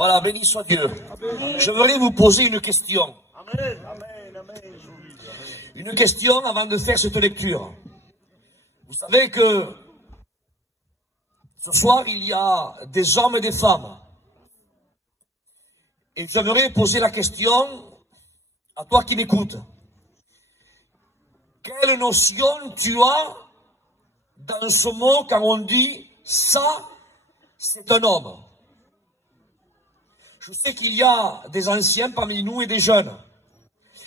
Voilà, béni soit Dieu. Je voudrais vous poser une question. Une question avant de faire cette lecture. Vous savez que ce soir, il y a des hommes et des femmes. Et j'aimerais poser la question à toi qui m'écoutes. Quelle notion tu as dans ce mot quand on dit « ça, c'est un homme ». Je sais qu'il y a des anciens parmi nous et des jeunes.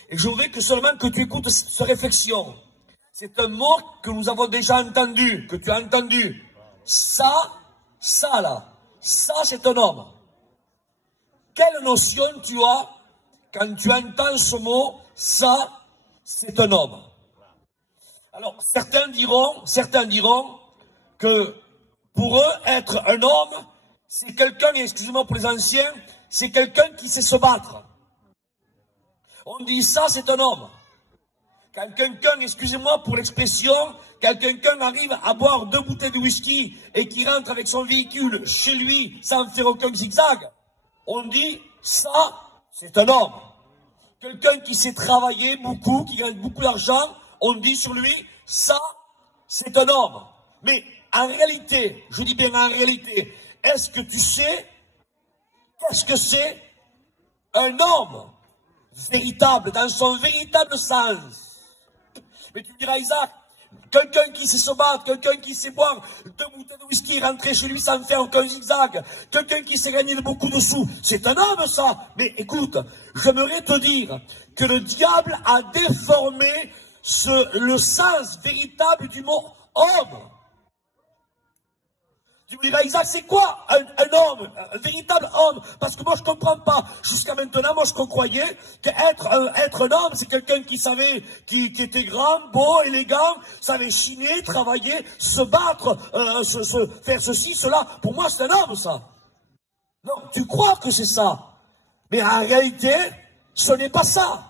Et je voudrais que seulement que tu écoutes cette réflexion. C'est un mot que nous avons déjà entendu, que tu as entendu. Ça là, ça c'est un homme. Quelle notion tu as quand tu entends ce mot, ça c'est un homme? Alors certains diront que pour eux, être un homme, c'est quelqu'un, excusez-moi pour les anciens, c'est quelqu'un qui sait se battre. On dit ça, c'est un homme. Quand quelqu'un, excusez-moi pour l'expression, quand quelqu'un arrive à boire 2 bouteilles de whisky et qui rentre avec son véhicule chez lui sans faire aucun zigzag, on dit ça, c'est un homme. Quelqu'un qui sait travailler beaucoup, qui gagne beaucoup d'argent, on dit sur lui, ça, c'est un homme. Mais en réalité, je dis bien en réalité, est-ce que tu sais qu'est-ce que c'est un homme véritable, dans son véritable sens? Mais tu me diras, Isaac, quelqu'un qui sait se battre, quelqu'un qui sait boire 2 bouteilles de whisky, rentrer chez lui sans faire aucun zigzag, quelqu'un qui sait gagner beaucoup de sous, c'est un homme ça. Mais écoute, j'aimerais te dire que le diable a déformé le sens véritable du mot homme. Tu me diras, Isaac, c'est quoi un homme, un véritable homme? Parce que moi, je ne comprends pas. Jusqu'à maintenant, moi, je croyais qu'être un homme, c'est quelqu'un qui savait, qui était grand, beau, élégant, savait chiner, travailler, se battre, faire ceci, cela. Pour moi, c'est un homme, ça. Non, tu crois que c'est ça. Mais en réalité, ce n'est pas ça.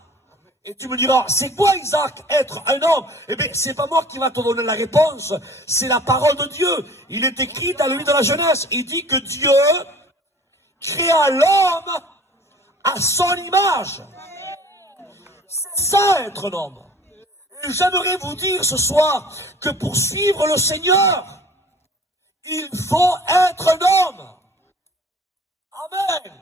Et tu me diras, c'est quoi, Isaac, être un homme? Eh bien, c'est pas moi qui va te donner la réponse, c'est la parole de Dieu. Il est écrit dans le livre de la Genèse, il dit que Dieu créa l'homme à son image. C'est ça, être un homme. Et j'aimerais vous dire ce soir que pour suivre le Seigneur, il faut être un homme. Amen.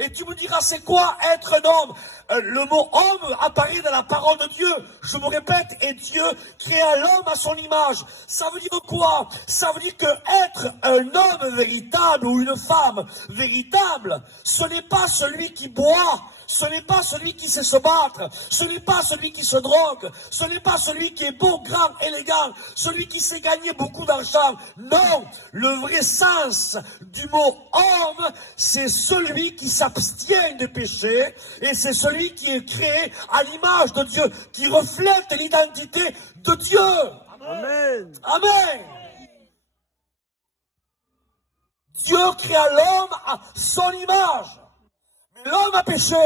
Et tu me diras, c'est quoi être un homme? Le mot homme apparaît dans la parole de Dieu. Je me répète, et Dieu créa l'homme à son image. Ça veut dire quoi? Ça veut dire que être un homme véritable ou une femme véritable, ce n'est pas celui qui boit, ce n'est pas celui qui sait se battre, ce n'est pas celui qui se drogue, ce n'est pas celui qui est beau, grand, élégant, celui qui sait gagner beaucoup d'argent. Non, le vrai sens du mot homme, c'est celui qui s'abstient des péchés et c'est celui qui est créé à l'image de Dieu, qui reflète l'identité de Dieu. Amen. Amen. Dieu créa l'homme à son image. Mais l'homme a péché.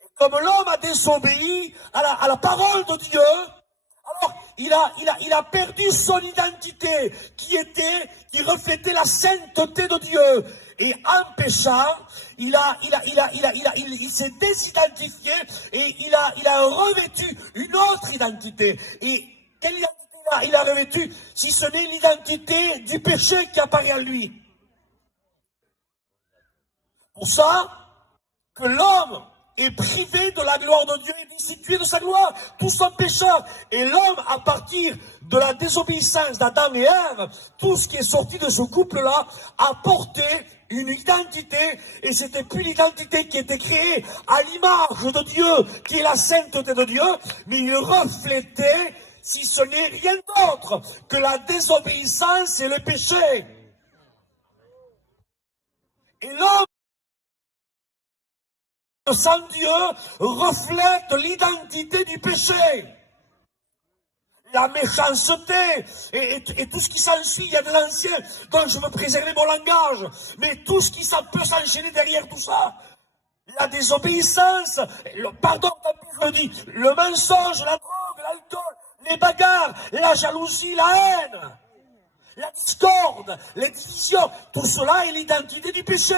Et comme l'homme a désobéi à la parole de Dieu, alors il a perdu son identité qui reflétait la sainteté de Dieu. Et en péchant, il s'est désidentifié et il a revêtu une autre identité. Et quelle identité il a revêtu si ce n'est l'identité du péché qui apparaît en lui? Pour ça que l'homme est privé de la gloire de Dieu et destitué de sa gloire, tout son pécheur. Et l'homme, à partir de la désobéissance d'Adam et Ève, tout ce qui est sorti de ce couple-là, a porté une identité, et c'était plus l'identité qui était créée à l'image de Dieu, qui est la sainteté de Dieu, mais il reflétait, si ce n'est rien d'autre, que la désobéissance et le péché. Et l'homme sans Dieu reflète l'identité du péché. La méchanceté et tout ce qui s'ensuit, il y a de l'ancien dont je veux préserver mon langage, mais tout ce qui peut s'enchaîner derrière tout ça, la désobéissance, pardon, je le dis, le mensonge, la drogue, l'alcool, les bagarres, la jalousie, la haine. la discorde, les divisions, tout cela est l'identité du péché.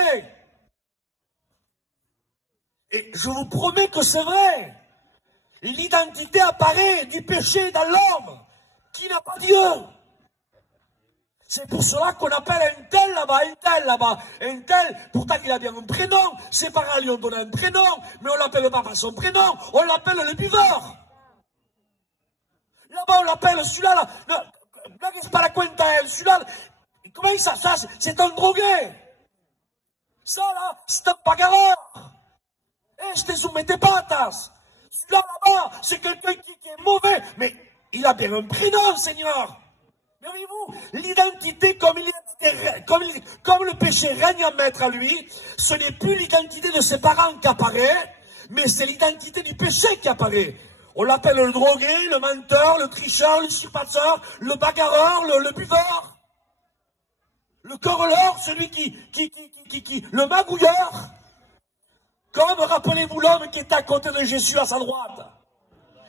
Et je vous promets que c'est vrai. L'identité apparaît du péché dans l'homme qui n'a pas Dieu. C'est pour cela qu'on appelle un tel là-bas, un tel là-bas, un tel, pourtant il a bien un prénom, ses parents lui ont donné un prénom, mais on ne l'appelle pas par son prénom, on l'appelle le buveur. Là-bas on l'appelle celui-là, là c'est pas la cuenta, celui-là, comment il s'appelle? C'est un drogué. Ça là, c'est un bagarreur. Je te soumets tes patas. Celui-là là-bas, c'est quelqu'un qui est mauvais, mais il a bien un prénom, Seigneur. Mais voyez-vous, l'identité, comme le péché règne en maître à lui, ce n'est plus l'identité de ses parents qui apparaît, mais c'est l'identité du péché qui apparaît. On l'appelle le drogué, le menteur, le tricheur, le usurpateur, le bagarreur, le buveur, le querelleur, celui le magouilleur. Comme, rappelez-vous, l'homme qui était à côté de Jésus à sa droite.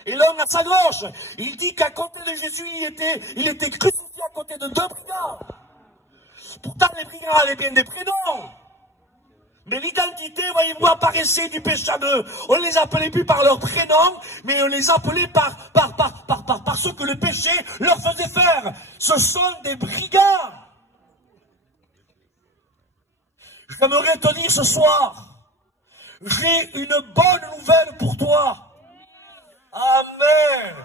Et l'homme à sa gauche. Il dit qu'à côté de Jésus, il était crucifié à côté de 2 brigands. Pourtant, les brigands avaient bien des prénoms. Mais l'identité, voyez-vous, apparaissait du péchadeux. On ne les appelait plus par leur prénom, mais on les appelait par ce que le péché leur faisait faire. Ce sont des brigands. J'aimerais te dire ce soir, j'ai une bonne nouvelle pour toi. Amen.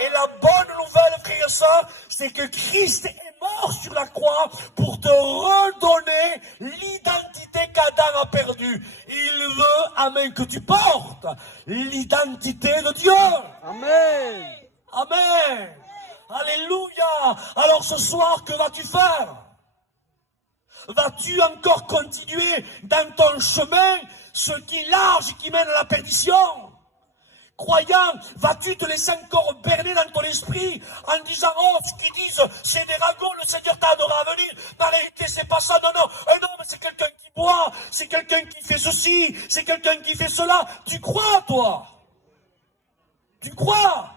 Et la bonne nouvelle, frères et sœurs, c'est que Christ est mort sur la croix pour te redonner l'identité qu'Adam a perdue. Il veut, amen, que tu portes l'identité de Dieu. Amen. Amen. Alléluia. Alors ce soir, que vas-tu faire? Vas-tu encore continuer dans ton chemin, ce qui est large et qui mène à la perdition? Croyant, vas-tu te laisser encore berner dans ton esprit en disant, oh, ce qu'ils disent, c'est des ragots, le Seigneur t'aidera à venir. En réalité, c'est pas ça, non, non. Un homme, c'est quelqu'un qui boit, c'est quelqu'un qui fait ceci, c'est quelqu'un qui fait cela. Tu crois, toi? Tu crois?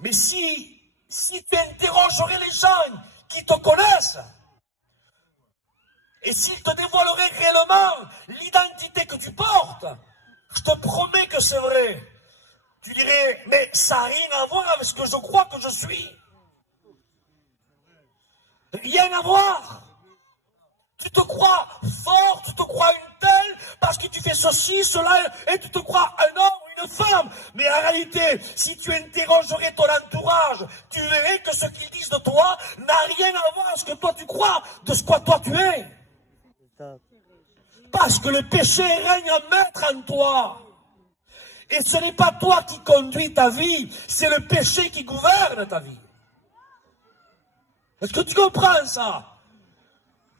Mais si tu interrogerais les gens qui te connaissent, et s'ils te dévoileraient réellement l'identité que tu portes, je te promets que c'est vrai. Tu dirais, mais ça n'a rien à voir avec ce que je crois que je suis. Rien à voir. Tu te crois fort, tu te crois une telle, parce que tu fais ceci, cela, et tu te crois un homme ou une femme. Mais en réalité, si tu interrogerais ton entourage, tu verrais que ce qu'ils disent de toi n'a rien à voir avec ce que toi tu crois, de ce quoi toi tu es. Parce que le péché règne en maître en toi. Et ce n'est pas toi qui conduis ta vie, c'est le péché qui gouverne ta vie. Est-ce que tu comprends ça?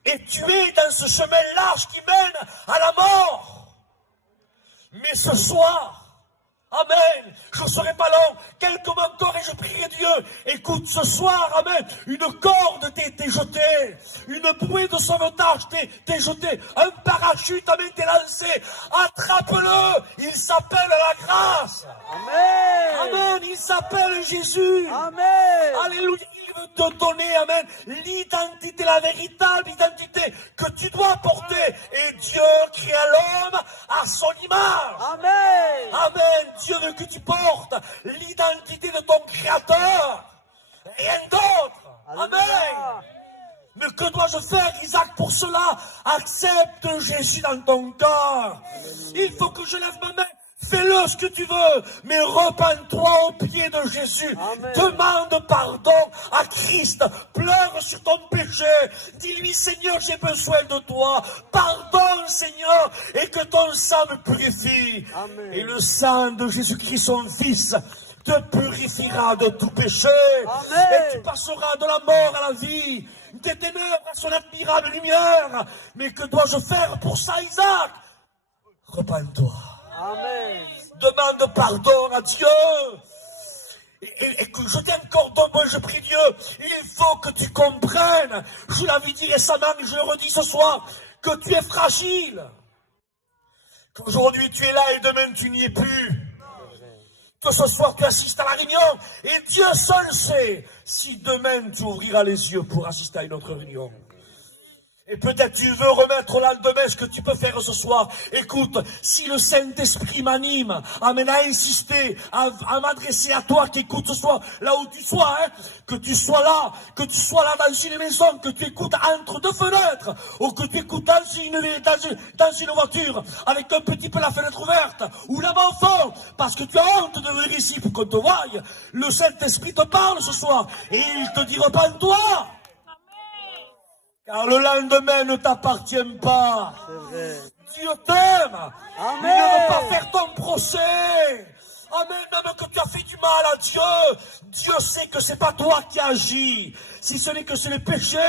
Et tu es dans ce chemin large qui mène à la mort. Mais ce soir, amen, je ne serai pas long, quelques mots encore et je prierai Dieu. Écoute, ce soir, amen, une corde t'est jetée, une bouée de sauvetage t'est jetée, un parachute, amen, t'est lancé. Attrape-le, il s'appelle la grâce. Amen. Amen, il s'appelle Jésus. Amen. Alléluia. Il veut te donner, amen, l'identité, la véritable identité que tu dois porter. Et Dieu créa l'homme à son image. Amen. Amen. Dieu veut que tu portes l'identité de ton Créateur. Rien d'autre. Amen. Mais que dois-je faire, Isaac, pour cela? Accepte Jésus dans ton cœur. Il faut que je lève ma main. Fais-le ce que tu veux, mais repens-toi au pied de Jésus. Amen. Demande pardon à Christ. Pleure sur ton péché. Dis-lui, Seigneur, j'ai besoin de toi. Pardonne, Seigneur, et que ton sang me purifie. Amen. Et le sang de Jésus-Christ, son Fils, te purifiera de tout péché. Amen. Et tu passeras de la mort à la vie, des ténèbres à son admirable lumière. Mais que dois-je faire pour ça, Isaac? Repens-toi. Amen. Demande pardon à Dieu. Et que je t'ai encore deux, je prie Dieu. Il faut que tu comprennes. Je l'avais dit récemment et je le redis ce soir. Que tu es fragile. Qu'aujourd'hui tu es là et demain tu n'y es plus. que ce soir tu assistes à la réunion, et Dieu seul sait si demain tu ouvriras les yeux pour assister à une autre réunion. Et peut-être tu veux remettre au lendemain ce que tu peux faire ce soir. Écoute, si le Saint-Esprit m'anime, amène à insister, à m'adresser à toi qui écoutes ce soir, là où tu sois, hein, que tu sois là dans une maison, que tu écoutes entre deux fenêtres, ou que tu écoutes dans une voiture, avec un petit peu la fenêtre ouverte, ou là-bas au fond, parce que tu as honte de venir ici pour qu'on te voie, le Saint-Esprit te parle ce soir, et il te dit repens-toi. Car le lendemain ne t'appartient pas. Dieu t'aime. Il ne veut pas faire ton procès. Amen. Même que tu as fait du mal à Dieu, Dieu sait que c'est pas toi qui agis. Si ce n'est que c'est le péché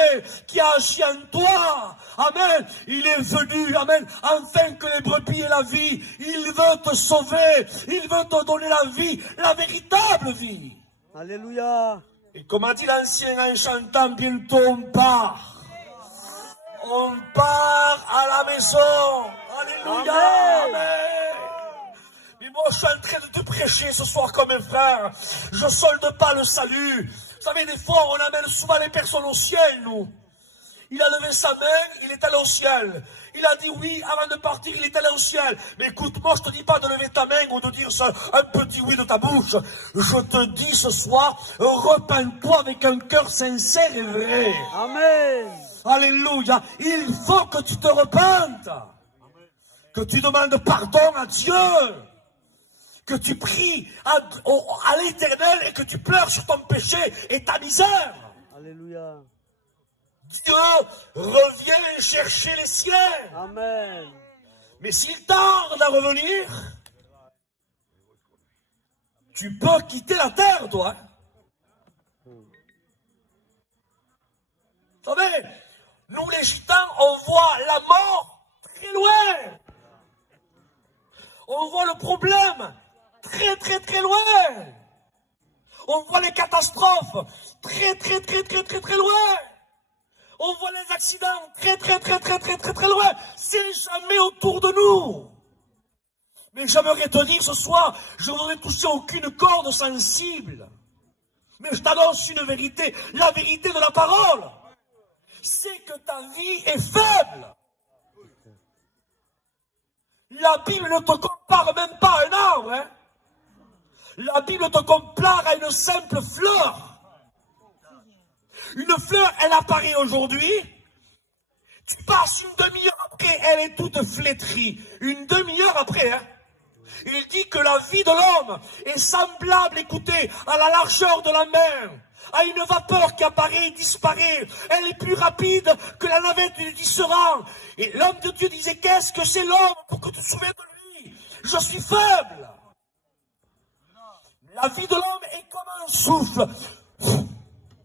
qui a agi en toi. Amen. Il est venu, amen, afin que les brebis aient la vie. Il veut te sauver. Il veut te donner la vie, la véritable vie. Alléluia. Et comme a dit l'ancien en chantant, bientôt on part. On part à la maison. Alléluia. Amen. Mais moi, je suis en train de te prêcher ce soir comme un frère. Je solde pas le salut. Vous savez, des fois, on amène souvent les personnes au ciel, nous. Il a levé sa main, il est allé au ciel. Il a dit oui, avant de partir, il est allé au ciel. Mais écoute, moi, je te dis pas de lever ta main ou de dire ça, un petit oui de ta bouche. Je te dis ce soir, repens-toi avec un cœur sincère et vrai. Amen. Alléluia. Il faut que tu te repentes. Que tu demandes pardon à Dieu. Que tu pries à l'Éternel et que tu pleures sur ton péché et ta misère. Alléluia. Dieu revient chercher les siens. Amen. Mais s'il tarde à revenir, tu peux quitter la terre, toi. Vous savez, nous les gitans, on voit la mort très loin. On voit le problème très très très loin. On voit les catastrophes très très très très très très loin. On voit les accidents très très très très très très très loin. C'est jamais autour de nous. Mais j'aimerais te dire ce soir, je ne voudrais toucher aucune corde sensible. Mais je t'annonce une vérité, la vérité de la parole. C'est que ta vie est faible. La Bible ne te compare même pas à un arbre. Hein? La Bible te compare à une simple fleur. Une fleur, elle apparaît aujourd'hui. Tu passes une demi-heure après, elle est toute flétrie. Une demi-heure après, hein? Il dit que la vie de l'homme est semblable, écoutez, à la largeur de la mer, à une vapeur qui apparaît et disparaît. Elle est plus rapide que la navette du tisserand. Et l'homme de Dieu disait, qu'est-ce que c'est l'homme pour que tu te souviennes de lui? Je suis faible. La vie de l'homme est comme un souffle.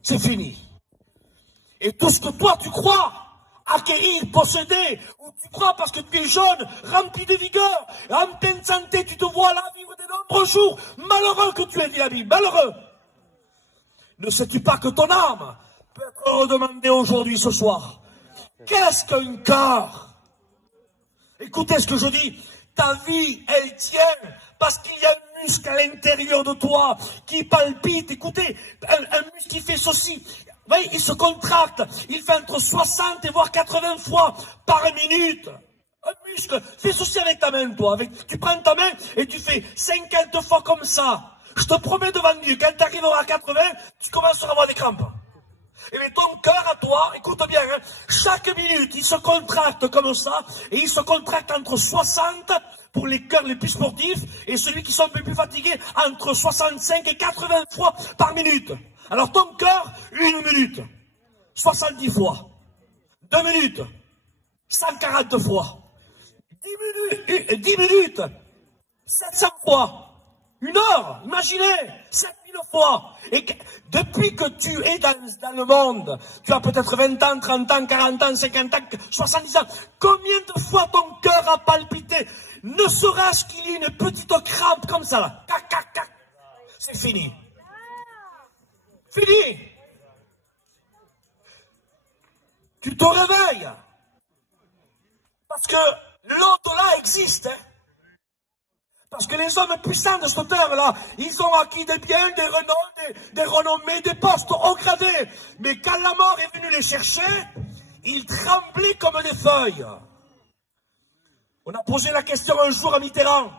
C'est fini. Et tout ce que toi tu crois acquérir, posséder, ou tu crois parce que tu es jeune, rempli de vigueur, en pleine santé, tu te vois là vivre de nombreux jours, malheureux que tu es, dit la Bible, malheureux. Ne sais-tu pas que ton âme peut être redemandée aujourd'hui, ce soir? Qu'est-ce qu'un cœur? Écoutez ce que je dis, ta vie, elle tient parce qu'il y a un muscle à l'intérieur de toi qui palpite. Écoutez, un muscle qui fait ceci. Vous voyez, il se contracte, il fait entre 60 et voire 80 fois par minute. Un muscle, fais ceci avec ta main, toi. Tu prends ta main et tu fais 50 fois comme ça. Je te promets devant Dieu, quand tu arriveras à 80, tu commenceras à avoir des crampes. Et mais ton cœur à toi, écoute bien, hein, chaque minute, il se contracte comme ça, et il se contracte entre 60 pour les cœurs les plus sportifs, et celui qui sont un peu plus fatigués, entre 65 et 80 fois par minute. Alors ton cœur, 1 minute, 70 fois, 2 minutes, 140 fois, 10 minutes, 700 fois, 1 heure, imaginez, 7000 fois. Et depuis que tu es dans le monde, tu as peut-être 20 ans, 30 ans, 40 ans, 50 ans, 70 ans, combien de fois ton cœur a palpité? Ne serait-ce qu'il y ait une petite crampe comme ça là, cac, cac, cac, c'est fini. Fini. Tu te réveilles. Parce que l'au-delà existe. Hein? Parce que les hommes puissants de cette terre-là, ils ont acquis des biens, des renoms, des renommées, des postes haut gradés. Mais quand la mort est venue les chercher, ils tremblaient comme des feuilles. On a posé la question un jour à Mitterrand.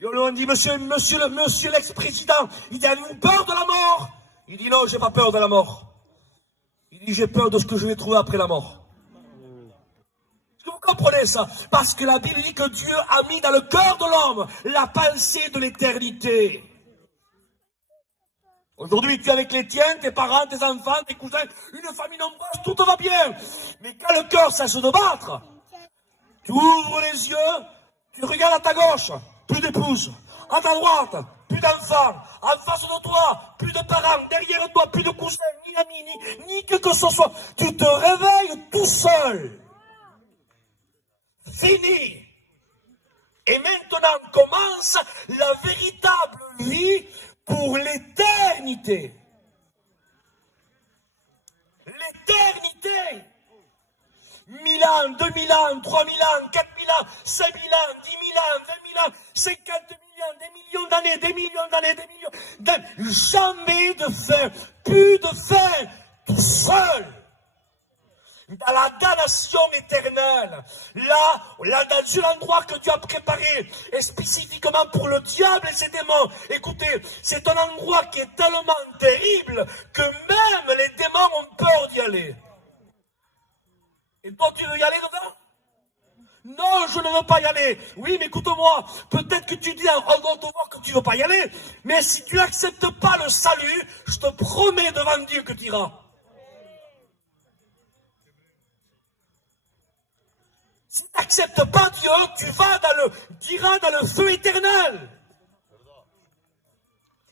Et on lui a dit, monsieur l'ex-président, il dit, avez-vous peur de la mort? Il dit, non, j'ai pas peur de la mort. Il dit, j'ai peur de ce que je vais trouver après la mort. Est-ce que vous comprenez ça? Parce que la Bible dit que Dieu a mis dans le cœur de l'homme la pensée de l'éternité. Aujourd'hui, tu es avec les tiens, tes parents, tes enfants, tes cousins, une famille nombreuse, tout va bien. Mais quand le cœur cesse de battre, tu ouvres les yeux, tu regardes à ta gauche, plus d'épouse. À ta droite, plus d'enfants. En face de toi, plus de parents. Derrière toi, plus de cousins, ni amis, ni que ce soit. Tu te réveilles tout seul. Fini. Et maintenant commence la véritable vie pour l'éternité. L'éternité. 1000 ans, 2000 ans, 3000 ans, 4000 ans, 5000 ans, 10 000 ans, 20 000 ans, 50 millions, des millions d'années, des millions d'années, des millions d'années. Jamais de fin, plus de fin, tout seul. Dans la damnation éternelle, là, dans l'endroit que Dieu a préparé, et spécifiquement pour le diable et ses démons. Écoutez, c'est un endroit qui est tellement terrible que même les démons ont peur d'y aller. Et toi, tu veux y aller dedans? Non, je ne veux pas y aller. Oui, mais écoute-moi, peut-être que tu dis en haute voix que tu ne veux pas y aller, mais si tu n'acceptes pas le salut, je te promets devant Dieu que tu iras. Si tu n'acceptes pas Dieu, tu iras dans le feu éternel.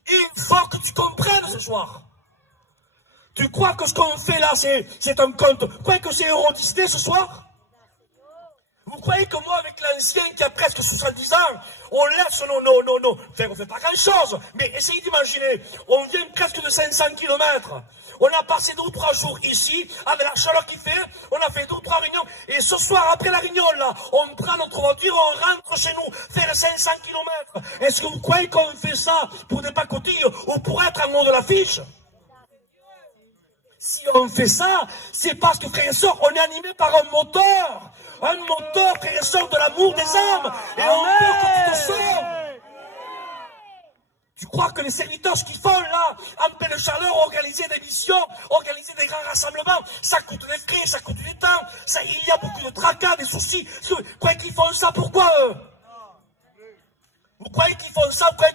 Et il faut que tu comprennes ce soir. Tu crois que ce qu'on fait là, c'est un conte? Vous croyez que c'est Euro Disney ce soir? Vous croyez que moi, avec l'ancien qui a presque 70 ans, on laisse non. Enfin, on ne fait pas grand-chose. Mais essayez d'imaginer, on vient presque de 500 km. On a passé 2 ou 3 jours ici, avec la chaleur qu'il fait, on a fait 2 ou 3 réunions. Et ce soir, après la réunion, là, on prend notre voiture, on rentre chez nous, faire 500 km. Est-ce que vous croyez qu'on fait ça pour des pacotilles ou pour être en haut de l'affiche? Si on fait ça, c'est parce que, frères et sœurs, on est animé par un moteur. Un moteur, frères et sœurs, de l'amour des âmes. Et on veut que tu te sauves. Tu crois que les serviteurs, ce qu'ils font là, en pleine chaleur, organiser des missions, organiser des grands rassemblements, ça coûte des frais, ça coûte du temps, il y a beaucoup de tracas, des soucis. Vous croyez qu'ils font ça pourquoi eux? Vous croyez qu'ils font ça, vous croyez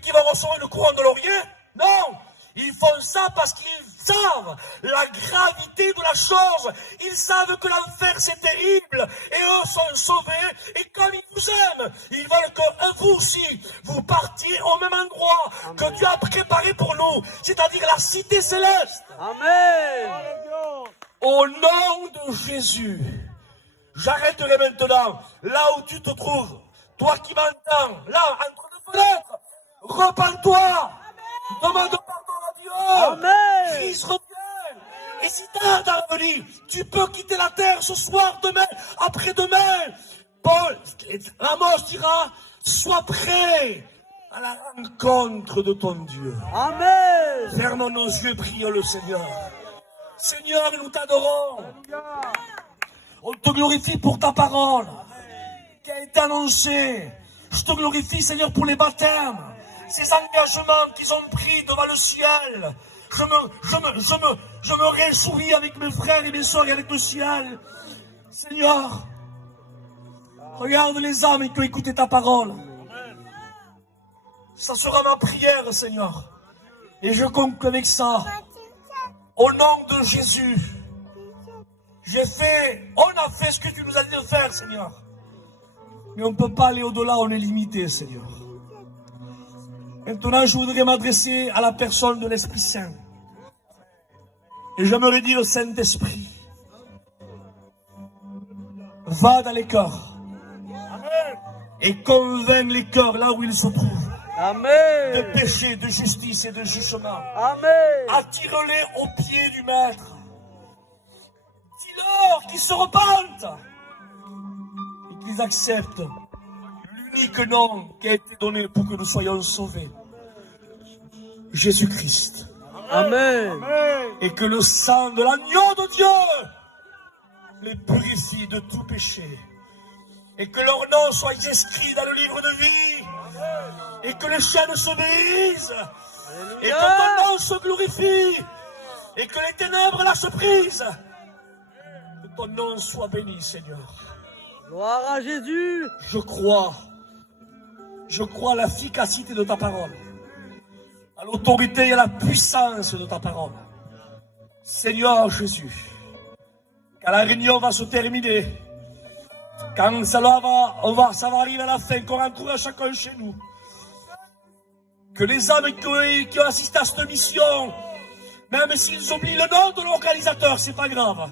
qu'ils vont recevoir le courant de laurier? Non! Ils font ça parce qu'ils savent la gravité de la chose. Ils savent que l'enfer c'est terrible. Et eux sont sauvés. Et comme ils vous aiment, ils veulent que vous aussi, vous partiez au même endroit que Dieu a préparé pour nous. C'est-à-dire la cité céleste. Amen. Au nom de Jésus, j'arrêterai maintenant là où tu te trouves. Toi qui m'entends, là, entre deux fenêtres, repens-toi. Demande pardon à Dieu. Amen. Christ revient. Et si t'as à revenir, tu peux quitter la terre ce soir, demain, après-demain. Paul, Amos dira, sois prêt à la rencontre de ton Dieu. Amen. Fermons nos yeux, prions le Seigneur. Seigneur, nous t'adorons. On te glorifie pour ta parole qui a été annoncée. Je te glorifie, Seigneur, pour les baptêmes. Ces engagements qu'ils ont pris devant le ciel. Je me réjouis avec mes frères et mes soeurs et avec le ciel. Seigneur, regarde les âmes qui ont écouté ta parole. Ça sera ma prière, Seigneur. Et je conclue avec ça. Au nom de Jésus, on a fait ce que tu nous as dit de faire, Seigneur. Mais on ne peut pas aller au-delà, on est limité, Seigneur. Maintenant, je voudrais m'adresser à la personne de l'Esprit Saint. Et j'aimerais dire au Saint-Esprit, va dans les cœurs. Et convainc les cœurs là où ils se trouvent. Amen. De péché, de justice et de jugement. Amen. Attire-les aux pieds du Maître. Dis-leur qu'ils se repentent et qu'ils acceptent l'unique nom qui a été donné pour que nous soyons sauvés. Jésus-Christ. Amen. Et que le sang de l'agneau de Dieu les purifie de tout péché. Et que leur nom soit inscrit dans le livre de vie. Et que les chaînes se brisent. Et que ton nom se glorifie. Et que les ténèbres lâchent prise. Que ton nom soit béni, Seigneur. Gloire à Jésus. Je crois à l'efficacité de ta parole, à l'autorité et à la puissance de ta parole. Seigneur Jésus, quand la réunion va se terminer, quand ça va arriver à la fin, qu'on rentre chacun chez nous, que les hommes qui ont assisté à cette mission, même s'ils oublient le nom de l'organisateur, c'est pas grave.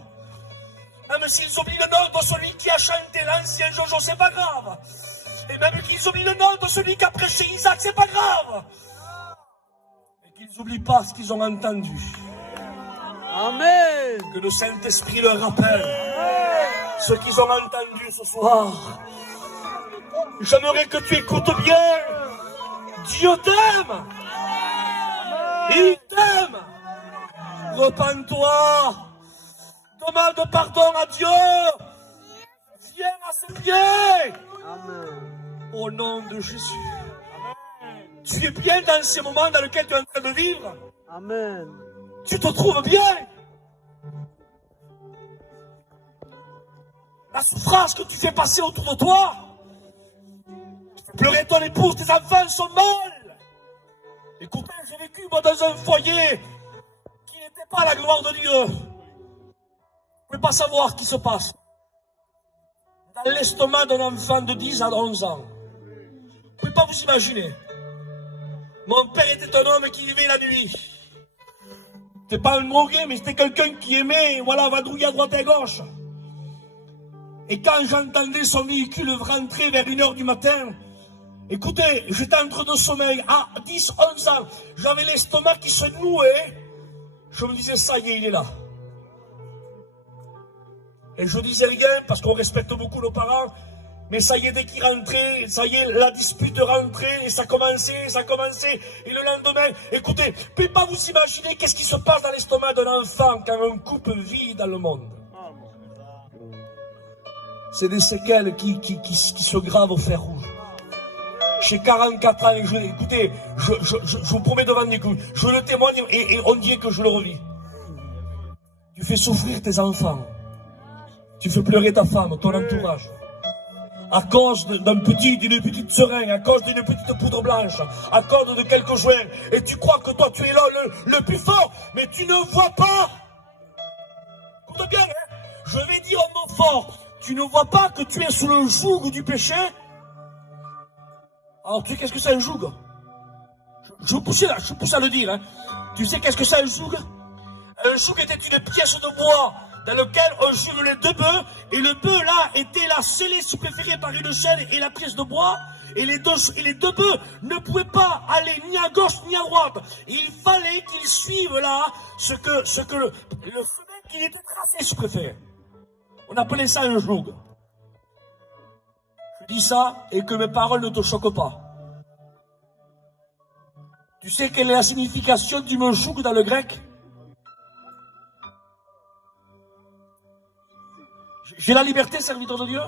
Même s'ils oublient le nom de celui qui a chanté l'ancien Jojo, c'est pas grave. Et même qu'ils oublient le nom de celui qui a prêché Isaac, c'est pas grave. Et qu'ils n'oublient pas ce qu'ils ont entendu. Amen. Que le Saint-Esprit leur rappelle ce qu'ils ont entendu ce soir. J'aimerais que tu écoutes bien. Dieu t'aime. Il t'aime. Repens-toi. Demande pardon à Dieu. Viens à ses pieds. Amen. Au nom de Jésus. Tu es bien dans ces moments dans lesquels tu es en train de vivre. Amen. Tu te trouves bien. La souffrance que tu fais passer autour de toi. Pleurer ton épouse, tes enfants sont mal. Écoutez, j'ai vécu moi dans un foyer qui n'était pas la gloire de Dieu. Vous ne pouvez pas savoir ce qui se passe dans l'estomac d'un enfant de 10 à 11 ans. Vous ne pouvez pas vous imaginer. Mon père était un homme qui vivait la nuit. C'était pas un drogué, mais c'était quelqu'un qui aimait, voilà, vadrouiller à droite et à gauche. Et quand j'entendais son véhicule rentrer vers 1h du matin, écoutez, j'étais en train de sommeil, à 10, 11 ans, j'avais l'estomac qui se nouait. Je me disais, ça y est, il est là. Et je disais rien, parce qu'on respecte beaucoup nos parents, mais ça y est, dès qu'il rentrait, ça y est, la dispute rentrait, et ça commençait, et le lendemain, écoutez, vous ne pouvez pas vous imaginer qu'est-ce qui se passe dans l'estomac d'un enfant quand un couple vit dans le monde. C'est des séquelles qui se gravent au fer rouge. J'ai 44 ans, et écoutez, je vous promets devant Dieu, je le témoigne, et on dirait que je le revis. Tu fais souffrir tes enfants. Tu fais pleurer ta femme, ton entourage. À cause d'une petite seringue, à cause d'une petite poudre blanche, à cause de quelques joints. Et tu crois que toi, tu es là le plus fort, mais tu ne vois pas. Écoute bien, hein? Je vais dire un mot fort. Tu ne vois pas que tu es sous le joug du péché? Alors, tu sais qu'est-ce que c'est un joug? Je vous pousse à le dire. Hein. Tu sais qu'est-ce que c'est un joug? Un joug était une pièce de bois dans lequel on jure les deux bœufs, et le bœuf là était la scellée préférée par une chaîne et la pièce de bois, et les deux bœufs ne pouvaient pas aller ni à gauche ni à droite. Il fallait qu'ils suivent là ce que le chemin qui était tracé se préférait. On appelait ça un joug. Je dis ça et que mes paroles ne te choquent pas. Tu sais quelle est la signification du mot joug dans le grec? J'ai la liberté, serviteur de Dieu.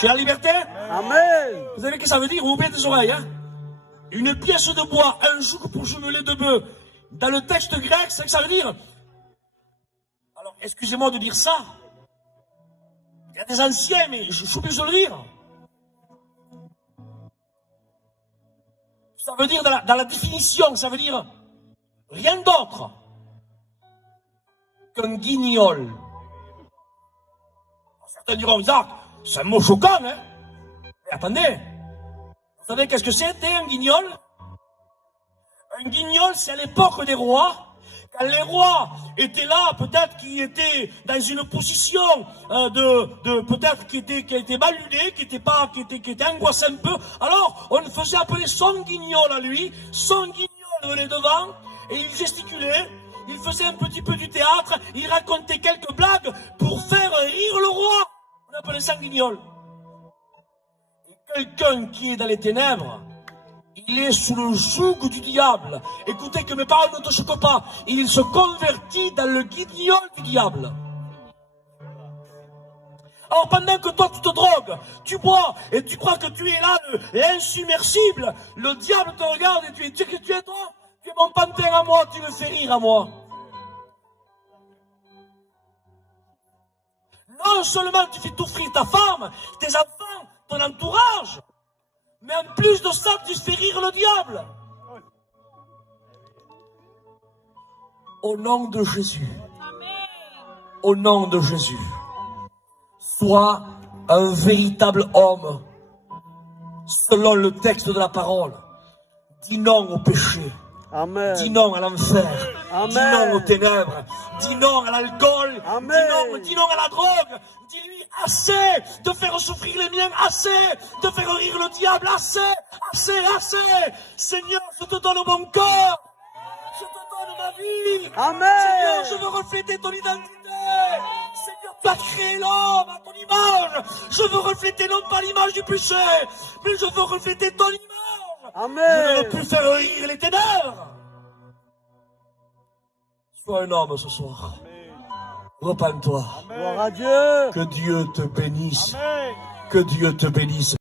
J'ai la liberté. Amen. Vous savez ce que ça veut dire? Vous ouvrez des oreilles, hein? Une pièce de bois, un joug pour jumeler deux bœufs. Dans le texte grec, c'est ce que ça veut dire? Alors, excusez-moi de dire ça. Il y a des anciens, mais je suis obligé de le dire. Ça veut dire, dans la définition, ça veut dire rien d'autre qu'un guignol. Certains diront, Isaac, c'est un mot choquant, hein? Mais attendez, vous savez qu'est-ce que c'était un guignol? Un guignol, c'est à l'époque des rois, quand les rois étaient là, peut-être qui étaient dans une position peut-être qui était mal lunée, qui était angoissé un peu, alors on faisait appeler son guignol à lui, son guignol venait devant, et il gesticulait, il faisait un petit peu du théâtre, il racontait quelques blagues pour faire rire le roi. On appelait ça un guignol. Et Quelqu'un qui est dans les ténèbres, il est sous le joug du diable. Écoutez que mes paroles ne te choquent pas. Il se convertit dans le guignol du diable. Alors pendant que toi tu te drogues, tu bois et tu crois que tu es là, l'insubmersible, le diable te regarde et tu dis que tu es toi, tu es mon pantin à moi, tu me fais rire à moi. Non seulement tu fais souffrir ta femme, tes enfants, ton entourage, mais en plus de ça, tu fais rire le diable. Au nom de Jésus, au nom de Jésus, sois un véritable homme, selon le texte de la parole. Dis non au péché. Amen. Dis non à l'enfer. Amen. Dis non aux ténèbres. Dis non à l'alcool. Amen. Dis non à la drogue. Dis-lui assez de faire souffrir les miens. Assez de faire rire le diable. Assez, assez, assez. Seigneur, je te donne mon cœur. Je te donne ma vie. Amen. Seigneur, je veux refléter ton identité. Seigneur, tu as créé l'homme à ton image. Je veux refléter non pas l'image du péché, mais je veux refléter ton image. Amen. Je ne veux plus faire rire les ténèbres. Sois un homme ce soir. Repends-toi. Gloire à Dieu. Que Dieu te bénisse. Amen. Que Dieu te bénisse.